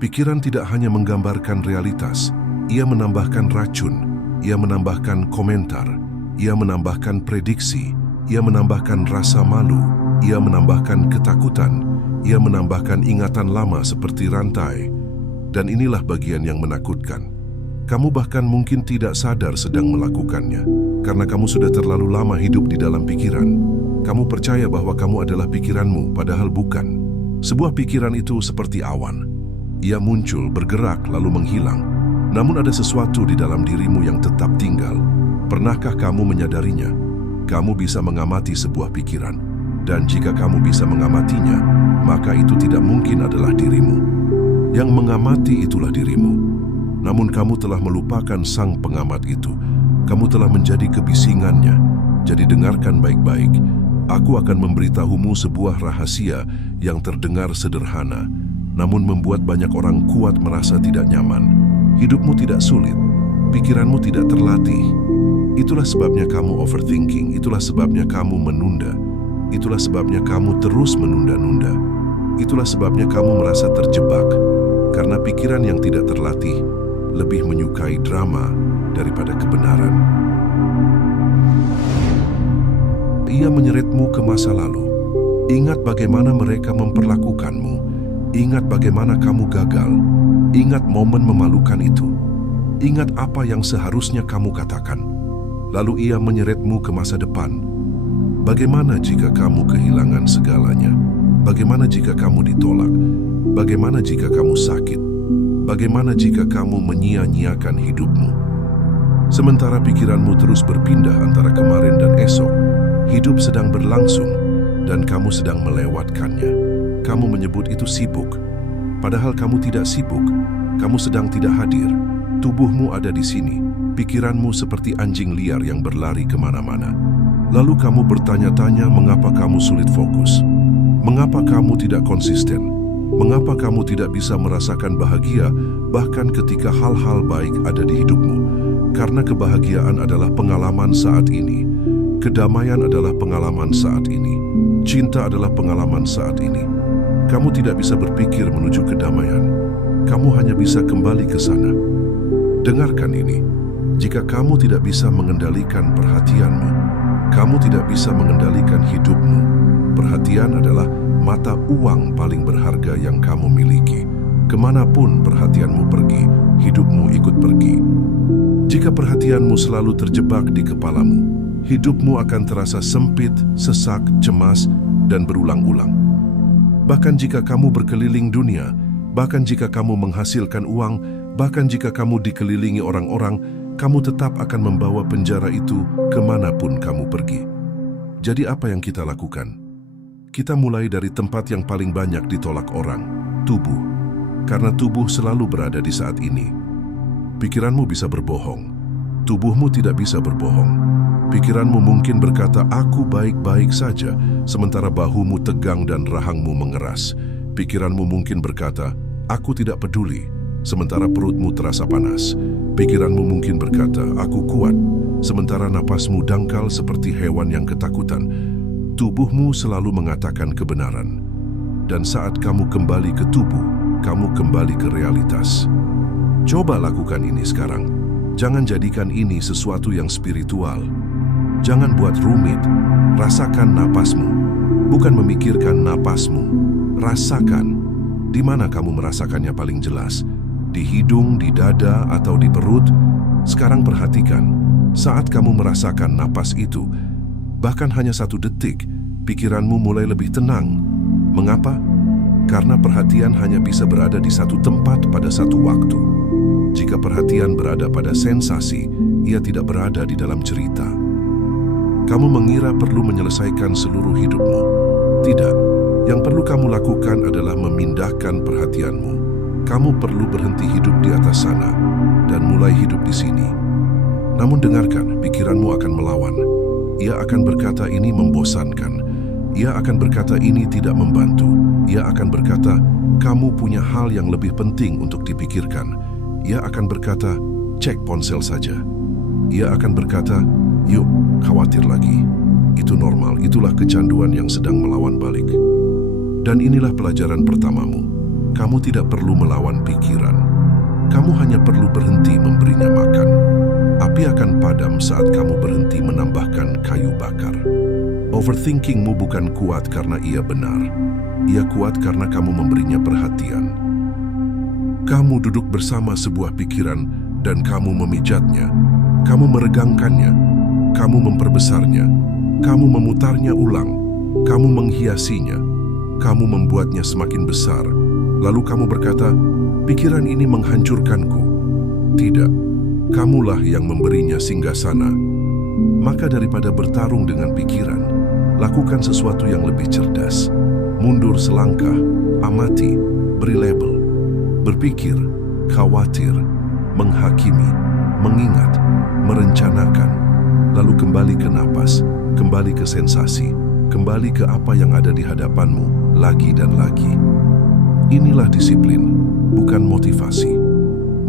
Pikiran tidak hanya menggambarkan realitas, ia menambahkan racun, ia menambahkan komentar, ia menambahkan prediksi, ia menambahkan rasa malu, ia menambahkan ketakutan, ia menambahkan ingatan lama seperti rantai. Dan inilah bagian yang menakutkan. Kamu bahkan mungkin tidak sadar sedang melakukannya, karena kamu sudah terlalu lama hidup di dalam pikiran. Kamu percaya bahwa kamu adalah pikiranmu, padahal bukan. Sebuah pikiran itu seperti awan. Ia muncul, bergerak, lalu menghilang. Namun ada sesuatu di dalam dirimu yang tetap tinggal. Pernahkah kamu menyadarinya? Kamu bisa mengamati sebuah pikiran. Dan jika kamu bisa mengamatinya, maka itu tidak mungkin adalah dirimu. Yang mengamati itulah dirimu. Namun kamu telah melupakan sang pengamat itu. Kamu telah menjadi kebisingannya. Jadi dengarkan baik-baik. Aku akan memberitahumu sebuah rahasia yang terdengar sederhana, namun membuat banyak orang kuat merasa tidak nyaman. Hidupmu tidak sulit, pikiranmu tidak terlatih. Itulah sebabnya kamu overthinking, itulah sebabnya kamu menunda. Itulah sebabnya kamu terus menunda-nunda. Itulah sebabnya kamu merasa terjebak, karena pikiran yang tidak terlatih lebih menyukai drama daripada kebenaran. Ia menyeretmu ke masa lalu. Ingat bagaimana mereka memperlakukanmu. Ingat bagaimana kamu gagal. Ingat momen memalukan itu. Ingat apa yang seharusnya kamu katakan. Lalu ia menyeretmu ke masa depan. Bagaimana jika kamu kehilangan segalanya? Bagaimana jika kamu ditolak? Bagaimana jika kamu sakit? Bagaimana jika kamu menyia-nyiakan hidupmu? Sementara pikiranmu terus berpindah antara kemarin dan esok, hidup sedang berlangsung dan kamu sedang melewatkannya. Kamu menyebut itu sibuk, padahal kamu tidak sibuk. Kamu sedang tidak hadir. Tubuhmu ada di sini, pikiranmu seperti anjing liar yang berlari kemana-mana. Lalu kamu bertanya-tanya mengapa kamu sulit fokus. Mengapa kamu tidak konsisten? Mengapa kamu tidak bisa merasakan bahagia bahkan ketika hal-hal baik ada di hidupmu? Karena kebahagiaan adalah pengalaman saat ini. Kedamaian adalah pengalaman saat ini. Cinta adalah pengalaman saat ini. Kamu tidak bisa berpikir menuju kedamaian. Kamu hanya bisa kembali ke sana. Dengarkan ini. Jika kamu tidak bisa mengendalikan perhatianmu, kamu tidak bisa mengendalikan hidupmu. Perhatian adalah mata uang paling berharga yang kamu miliki. Kemanapun perhatianmu pergi, hidupmu ikut pergi. Jika perhatianmu selalu terjebak di kepalamu, hidupmu akan terasa sempit, sesak, cemas, dan berulang-ulang. Bahkan jika kamu berkeliling dunia, bahkan jika kamu menghasilkan uang, bahkan jika kamu dikelilingi orang-orang, kamu tetap akan membawa penjara itu kemanapun kamu pergi. Jadi apa yang kita lakukan? Kita mulai dari tempat yang paling banyak ditolak orang, tubuh. Karena tubuh selalu berada di saat ini. Pikiranmu bisa berbohong, tubuhmu tidak bisa berbohong. Pikiranmu mungkin berkata, aku baik-baik saja, sementara bahumu tegang dan rahangmu mengeras. Pikiranmu mungkin berkata, aku tidak peduli, sementara perutmu terasa panas. Pikiranmu mungkin berkata, aku kuat, sementara napasmu dangkal seperti hewan yang ketakutan. Tubuhmu selalu mengatakan kebenaran. Dan saat kamu kembali ke tubuh, kamu kembali ke realitas. Coba lakukan ini sekarang. Jangan jadikan ini sesuatu yang spiritual. Jangan buat rumit. Rasakan napasmu. Bukan memikirkan napasmu. Rasakan. Di mana kamu merasakannya paling jelas? Di hidung, di dada, atau di perut? Sekarang perhatikan. Saat kamu merasakan napas itu, bahkan hanya 1 detik, pikiranmu mulai lebih tenang. Mengapa? Karena perhatian hanya bisa berada di satu tempat pada satu waktu. Jika perhatian berada pada sensasi, ia tidak berada di dalam cerita. Kamu mengira perlu menyelesaikan seluruh hidupmu. Tidak. Yang perlu kamu lakukan adalah memindahkan perhatianmu. Kamu perlu berhenti hidup di atas sana dan mulai hidup di sini. Namun dengarkan, pikiranmu akan melawan. Ia akan berkata ini membosankan. Ia akan berkata ini tidak membantu. Ia akan berkata, kamu punya hal yang lebih penting untuk dipikirkan. Ia akan berkata, cek ponsel saja. Ia akan berkata, yuk, khawatir lagi. Itu normal, itulah kecanduan yang sedang melawan balik. Dan inilah pelajaran pertamamu. Kamu tidak perlu melawan pikiran. Kamu hanya perlu berhenti memberinya makan. Api akan padam saat kamu berhenti menambahkan kayu bakar. Overthinkingmu bukan kuat karena ia benar. Ia kuat karena kamu memberinya perhatian. Kamu duduk bersama sebuah pikiran dan kamu memijatnya. Kamu meregangkannya. Kamu memperbesarnya. Kamu memutarnya ulang. Kamu menghiasinya. Kamu membuatnya semakin besar. Lalu kamu berkata, pikiran ini menghancurkanku. Tidak, kamulah yang memberinya singgasana. Maka daripada bertarung dengan pikiran, lakukan sesuatu yang lebih cerdas. Mundur selangkah, amati, beri label, berpikir, khawatir, menghakimi, mengingat, merencanakan, lalu kembali ke napas, kembali ke sensasi, kembali ke apa yang ada di hadapanmu, lagi dan lagi. Inilah disiplin, bukan motivasi.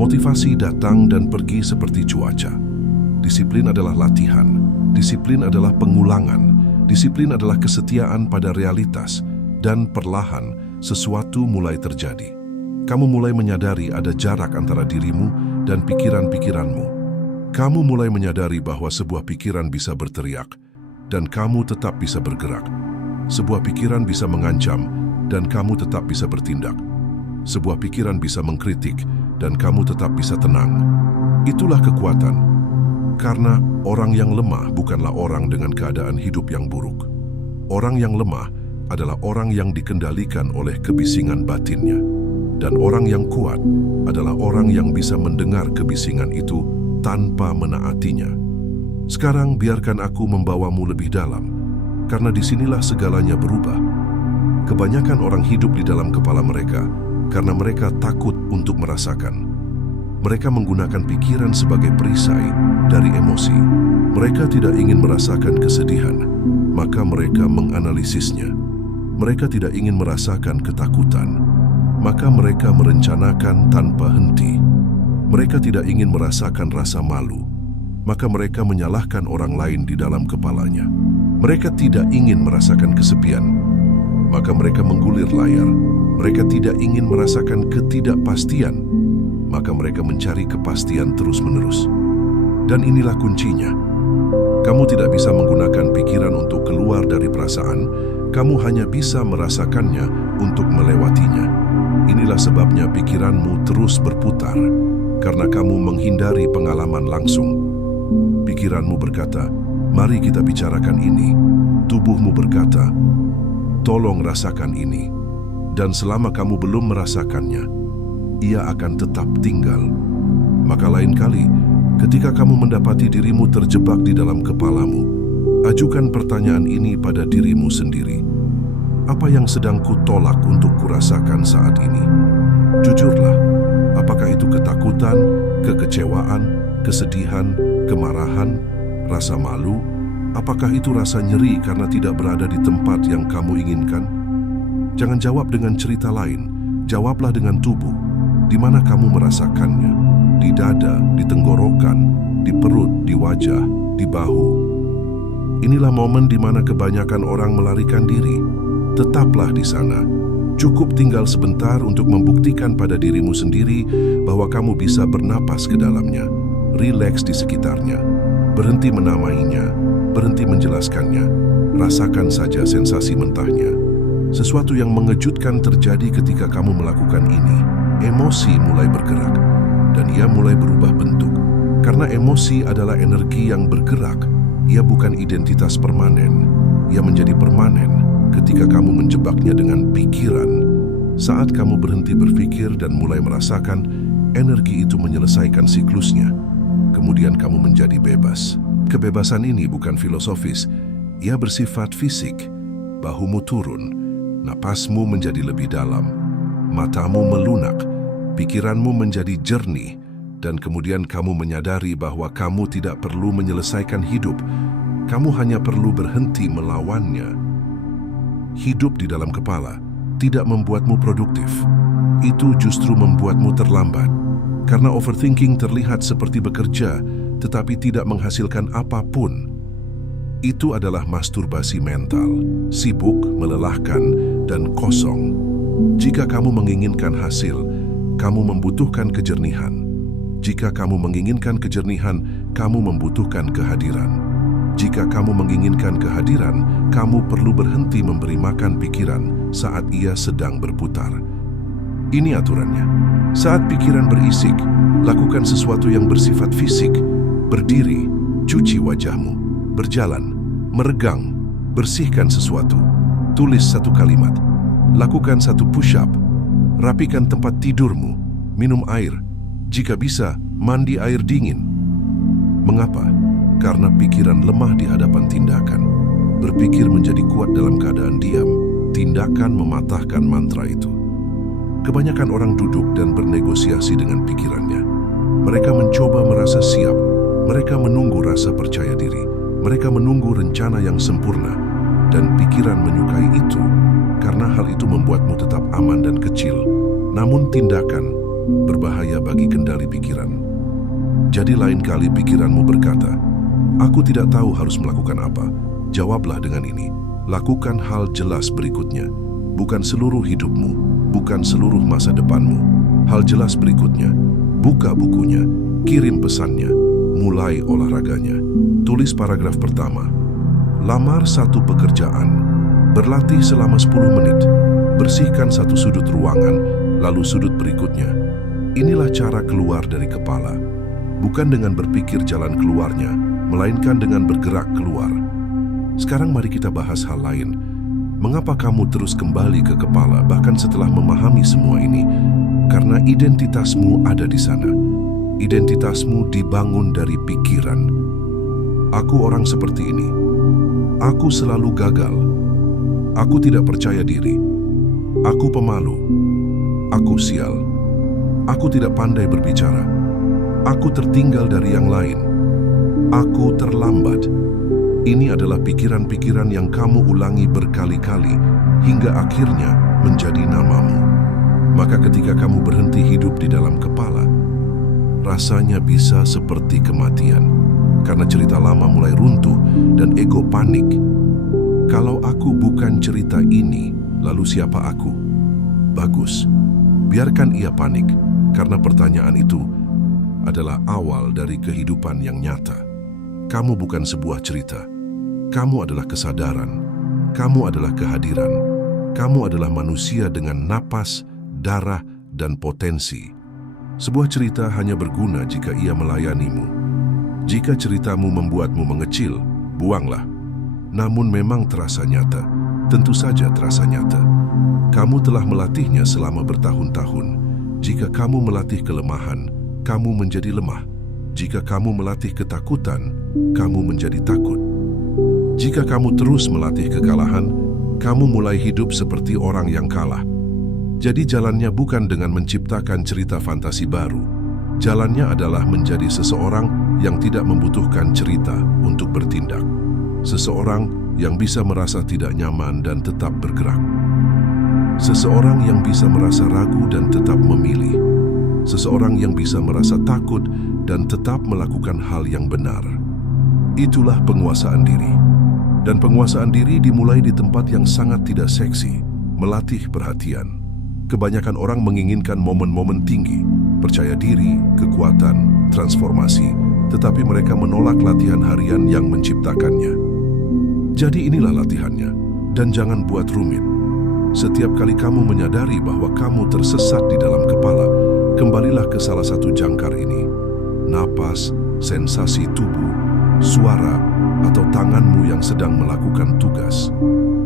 Motivasi datang dan pergi seperti cuaca. Disiplin adalah latihan, disiplin adalah pengulangan, disiplin adalah kesetiaan pada realitas, dan perlahan sesuatu mulai terjadi. Kamu mulai menyadari ada jarak antara dirimu dan pikiran-pikiranmu. Kamu mulai menyadari bahwa sebuah pikiran bisa berteriak, dan kamu tetap bisa bergerak. Sebuah pikiran bisa mengancam, dan kamu tetap bisa bertindak. Sebuah pikiran bisa mengkritik, dan kamu tetap bisa tenang. Itulah kekuatan. Karena orang yang lemah bukanlah orang dengan keadaan hidup yang buruk. Orang yang lemah adalah orang yang dikendalikan oleh kebisingan batinnya. Dan orang yang kuat adalah orang yang bisa mendengar kebisingan itu tanpa menaatinya. Sekarang biarkan aku membawamu lebih dalam, karena disinilah segalanya berubah. Kebanyakan orang hidup di dalam kepala mereka karena mereka takut untuk merasakan. Mereka menggunakan pikiran sebagai perisai dari emosi. Mereka tidak ingin merasakan kesedihan, maka mereka menganalisisnya. Mereka tidak ingin merasakan ketakutan, maka mereka merencanakan tanpa henti. Mereka tidak ingin merasakan rasa malu, maka mereka menyalahkan orang lain di dalam kepalanya. Mereka tidak ingin merasakan kesepian, maka mereka menggulir layar. Mereka tidak ingin merasakan ketidakpastian, maka mereka mencari kepastian terus-menerus. Dan inilah kuncinya. Kamu tidak bisa menggunakan pikiran untuk keluar dari perasaan, kamu hanya bisa merasakannya untuk melewatinya. Inilah sebabnya pikiranmu terus berputar, karena kamu menghindari pengalaman langsung. Pikiranmu berkata, mari kita bicarakan ini. Tubuhmu berkata, tolong rasakan ini. Dan selama kamu belum merasakannya, ia akan tetap tinggal. Maka lain kali, ketika kamu mendapati dirimu terjebak di dalam kepalamu, ajukan pertanyaan ini pada dirimu sendiri. Apa yang sedang kutolak untuk kurasakan saat ini? Jujurlah, apakah itu ketakutan, kekecewaan, kesedihan, kemarahan, rasa malu? Apakah itu rasa nyeri karena tidak berada di tempat yang kamu inginkan? Jangan jawab dengan cerita lain, jawablah dengan tubuh. Di mana kamu merasakannya? Di dada, di tenggorokan, di perut, di wajah, di bahu. Inilah momen di mana kebanyakan orang melarikan diri. Tetaplah di sana. Cukup tinggal sebentar untuk membuktikan pada dirimu sendiri bahwa kamu bisa bernapas ke dalamnya. Rileks di sekitarnya. Berhenti menamainya, berhenti menjelaskannya. Rasakan saja sensasi mentahnya. Sesuatu yang mengejutkan terjadi ketika kamu melakukan ini. Emosi mulai bergerak, dan ia mulai berubah bentuk. Karena emosi adalah energi yang bergerak. Ia bukan identitas permanen. Ia menjadi permanen ketika kamu menjebaknya dengan pikiran. Saat kamu berhenti berpikir dan mulai merasakan, energi itu menyelesaikan siklusnya. Kemudian kamu menjadi bebas. Kebebasan ini bukan filosofis. Ia bersifat fisik. Bahumu turun, napasmu menjadi lebih dalam, matamu melunak, pikiranmu menjadi jernih, dan kemudian kamu menyadari bahwa kamu tidak perlu menyelesaikan hidup. Kamu hanya perlu berhenti melawannya. Hidup di dalam kepala tidak membuatmu produktif. Itu justru membuatmu terlambat. Karena overthinking terlihat seperti bekerja, tetapi tidak menghasilkan apapun. Itu adalah masturbasi mental, sibuk, melelahkan, dan kosong. Jika kamu menginginkan hasil, kamu membutuhkan kejernihan. Jika kamu menginginkan kejernihan, kamu membutuhkan kehadiran. Jika kamu menginginkan kehadiran, kamu perlu berhenti memberi makan pikiran saat ia sedang berputar. Ini aturannya. Saat pikiran berisik, lakukan sesuatu yang bersifat fisik. Berdiri, cuci wajahmu, berjalan, meregang, bersihkan sesuatu. Tulis satu kalimat, lakukan satu push-up, rapikan tempat tidurmu, minum air, jika bisa, mandi air dingin. Mengapa? Karena pikiran lemah di hadapan tindakan. Berpikir menjadi kuat dalam keadaan diam, tindakan mematahkan mantra itu. Kebanyakan orang duduk dan bernegosiasi dengan pikirannya. Mereka mencoba merasa siap, mereka menunggu rasa percaya diri, mereka menunggu rencana yang sempurna, dan pikiran menyukai itu karena hal itu membuatmu tetap aman dan kecil. Namun tindakan berbahaya bagi kendali pikiran. Jadi lain kali pikiranmu berkata, "Aku tidak tahu harus melakukan apa." Jawablah dengan ini, lakukan hal jelas berikutnya. Bukan seluruh hidupmu, bukan seluruh masa depanmu. Hal jelas berikutnya, buka bukunya, kirim pesannya, mulai olahraganya. Tulis paragraf pertama. Lamar satu pekerjaan, berlatih selama 10 menit, bersihkan satu sudut ruangan, lalu sudut berikutnya. Inilah cara keluar dari kepala. Bukan dengan berpikir jalan keluarnya, melainkan dengan bergerak keluar. Sekarang mari kita bahas hal lain. Mengapa kamu terus kembali ke kepala bahkan setelah memahami semua ini? Karena identitasmu ada di sana. Identitasmu dibangun dari pikiran. Aku orang seperti ini. Aku selalu gagal. Aku tidak percaya diri. Aku pemalu. Aku sial. Aku tidak pandai berbicara. Aku tertinggal dari yang lain. Aku terlambat. Ini adalah pikiran-pikiran yang kamu ulangi berkali-kali hingga akhirnya menjadi namamu. Maka ketika kamu berhenti hidup di dalam kepala, rasanya bisa seperti kematian. Karena cerita lama mulai runtuh dan ego panik. Kalau aku bukan cerita ini, lalu siapa aku? Bagus, biarkan ia panik, karena pertanyaan itu adalah awal dari kehidupan yang nyata. Kamu bukan sebuah cerita. Kamu adalah kesadaran. Kamu adalah kehadiran. Kamu adalah manusia dengan napas, darah, dan potensi. Sebuah cerita hanya berguna jika ia melayanimu. Jika ceritamu membuatmu mengecil, buanglah. Namun memang terasa nyata, tentu saja terasa nyata. Kamu telah melatihnya selama bertahun-tahun. Jika kamu melatih kelemahan, kamu menjadi lemah. Jika kamu melatih ketakutan, kamu menjadi takut. Jika kamu terus melatih kekalahan, kamu mulai hidup seperti orang yang kalah. Jadi jalannya bukan dengan menciptakan cerita fantasi baru. Jalannya adalah menjadi seseorang yang tidak membutuhkan cerita untuk bertindak. Seseorang yang bisa merasa tidak nyaman dan tetap bergerak. Seseorang yang bisa merasa ragu dan tetap memilih. Seseorang yang bisa merasa takut dan tetap melakukan hal yang benar. Itulah penguasaan diri. Dan penguasaan diri dimulai di tempat yang sangat tidak seksi, melatih perhatian. Kebanyakan orang menginginkan momen-momen tinggi, percaya diri, kekuatan, transformasi, tetapi mereka menolak latihan harian yang menciptakannya. Jadi inilah latihannya, dan jangan buat rumit. Setiap kali kamu menyadari bahwa kamu tersesat di dalam kepala, kembalilah ke salah satu jangkar ini. Napas, sensasi tubuh, suara, atau tanganmu yang sedang melakukan tugas.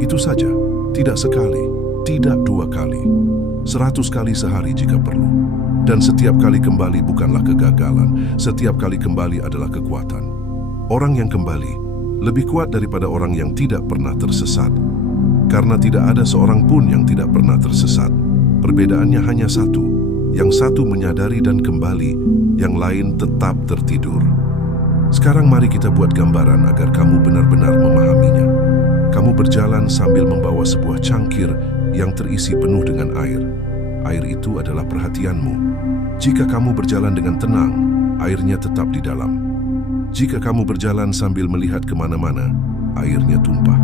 Itu saja, tidak sekali, tidak 2 kali. 100 kali sehari jika perlu. Dan setiap kali kembali bukanlah kegagalan, setiap kali kembali adalah kekuatan. Orang yang kembali lebih kuat daripada orang yang tidak pernah tersesat. Karena tidak ada seorang pun yang tidak pernah tersesat. Perbedaannya hanya satu. Yang satu menyadari dan kembali, yang lain tetap tertidur. Sekarang mari kita buat gambaran agar kamu benar-benar memahaminya. Kamu berjalan sambil membawa sebuah cangkir yang terisi penuh dengan air. Air itu adalah perhatianmu. Jika kamu berjalan dengan tenang, airnya tetap di dalam. Jika kamu berjalan sambil melihat kemana-mana, airnya tumpah.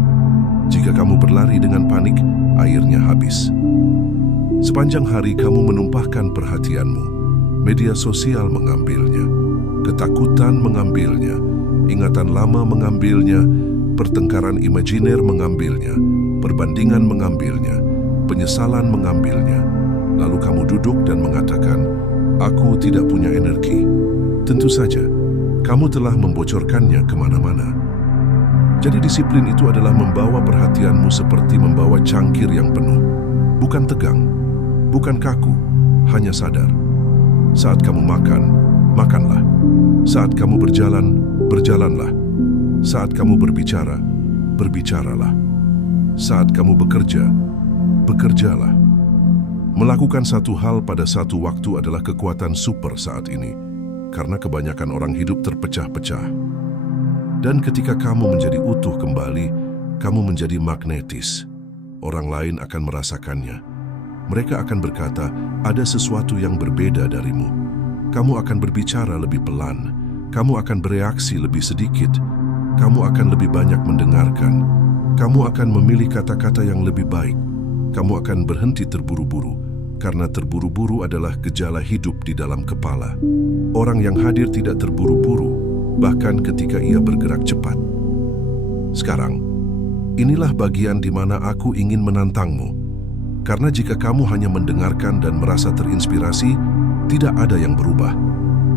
Jika kamu berlari dengan panik, airnya habis. Sepanjang hari kamu menumpahkan perhatianmu. Media sosial mengambilnya, ketakutan mengambilnya, ingatan lama mengambilnya, pertengkaran imajiner mengambilnya, perbandingan mengambilnya, penyesalan mengambilnya. Lalu kamu duduk dan mengatakan, "Aku tidak punya energi." Tentu saja, kamu telah membocorkannya kemana-mana. Jadi disiplin itu adalah membawa perhatianmu seperti membawa cangkir yang penuh. Bukan tegang, bukan kaku, hanya sadar. Saat kamu makan, makanlah. Saat kamu berjalan, berjalanlah. Saat kamu berbicara, berbicaralah. Saat kamu bekerja, bekerjalah. Melakukan satu hal pada satu waktu adalah kekuatan super saat ini, karena kebanyakan orang hidup terpecah-pecah. Dan ketika kamu menjadi utuh kembali, kamu menjadi magnetis. Orang lain akan merasakannya. Mereka akan berkata, ada sesuatu yang berbeda darimu. Kamu akan berbicara lebih pelan. Kamu akan bereaksi lebih sedikit. Kamu akan lebih banyak mendengarkan. Kamu akan memilih kata-kata yang lebih baik. Kamu akan berhenti terburu-buru, karena terburu-buru adalah gejala hidup di dalam kepala. Orang yang hadir tidak terburu-buru, bahkan ketika ia bergerak cepat. Sekarang, inilah bagian di mana aku ingin menantangmu. Karena jika kamu hanya mendengarkan dan merasa terinspirasi, tidak ada yang berubah.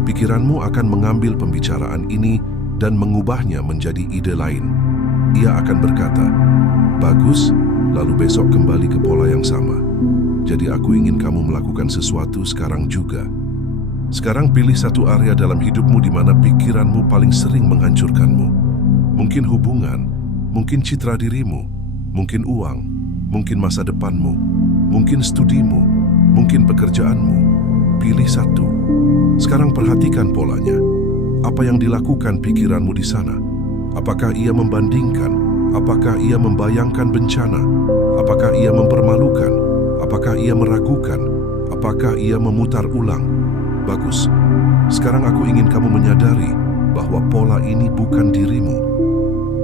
Pikiranmu akan mengambil pembicaraan ini dan mengubahnya menjadi ide lain. Ia akan berkata, "Bagus," lalu besok kembali ke pola yang sama. Jadi aku ingin kamu melakukan sesuatu sekarang juga. Sekarang pilih satu area dalam hidupmu di mana pikiranmu paling sering menghancurkanmu. Mungkin hubungan, mungkin citra dirimu, mungkin uang, mungkin masa depanmu, mungkin studimu, mungkin pekerjaanmu. Pilih satu. Sekarang perhatikan polanya. Apa yang dilakukan pikiranmu di sana? Apakah ia membandingkan? Apakah ia membayangkan bencana? Apakah ia mempermalukan? Apakah ia meragukan? Apakah ia memutar ulang? Bagus. Sekarang aku ingin kamu menyadari bahwa pola ini bukan dirimu.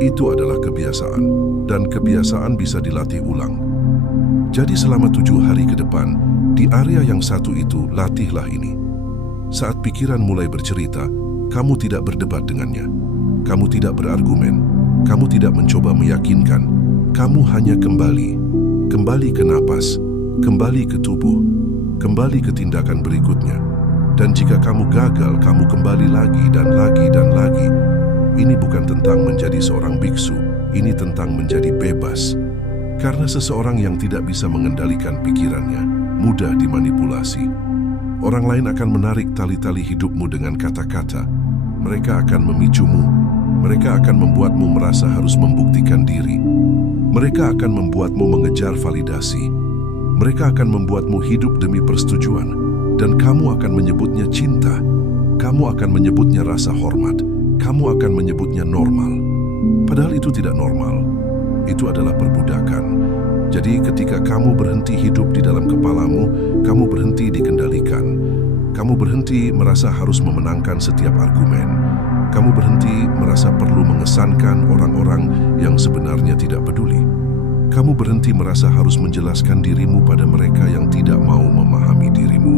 Itu adalah kebiasaan, dan kebiasaan bisa dilatih ulang. Jadi selama 7 hari ke depan, di area yang satu itu, latihlah ini. Saat pikiran mulai bercerita, kamu tidak berdebat dengannya. Kamu tidak berargumen. Kamu tidak mencoba meyakinkan. Kamu hanya kembali. Kembali ke napas. Kembali ke tubuh. Kembali ke tindakan berikutnya. Dan jika kamu gagal, kamu kembali lagi dan lagi dan lagi. Ini bukan tentang menjadi seorang biksu. Ini tentang menjadi bebas. Karena seseorang yang tidak bisa mengendalikan pikirannya, mudah dimanipulasi. Orang lain akan menarik tali-tali hidupmu dengan kata-kata. Mereka akan memicumu. Mereka akan membuatmu merasa harus membuktikan diri. Mereka akan membuatmu mengejar validasi. Mereka akan membuatmu hidup demi persetujuan. Dan kamu akan menyebutnya cinta. Kamu akan menyebutnya rasa hormat. Kamu akan menyebutnya normal. Padahal itu tidak normal. Itu adalah perbudakan. Jadi ketika kamu berhenti hidup di dalam kepalamu, kamu berhenti dikendalikan. Kamu berhenti merasa harus memenangkan setiap argumen. Kamu berhenti merasa perlu mengesankan orang-orang yang sebenarnya tidak peduli. Kamu berhenti merasa harus menjelaskan dirimu pada mereka yang tidak mau memahami dirimu.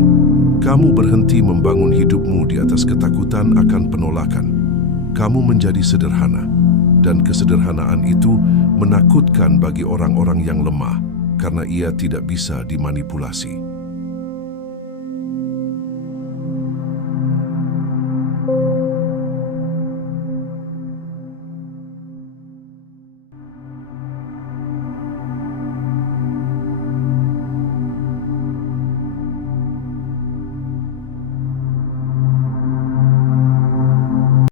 Kamu berhenti membangun hidupmu di atas ketakutan akan penolakan. Kamu menjadi sederhana, dan kesederhanaan itu menakutkan bagi orang-orang yang lemah karena ia tidak bisa dimanipulasi.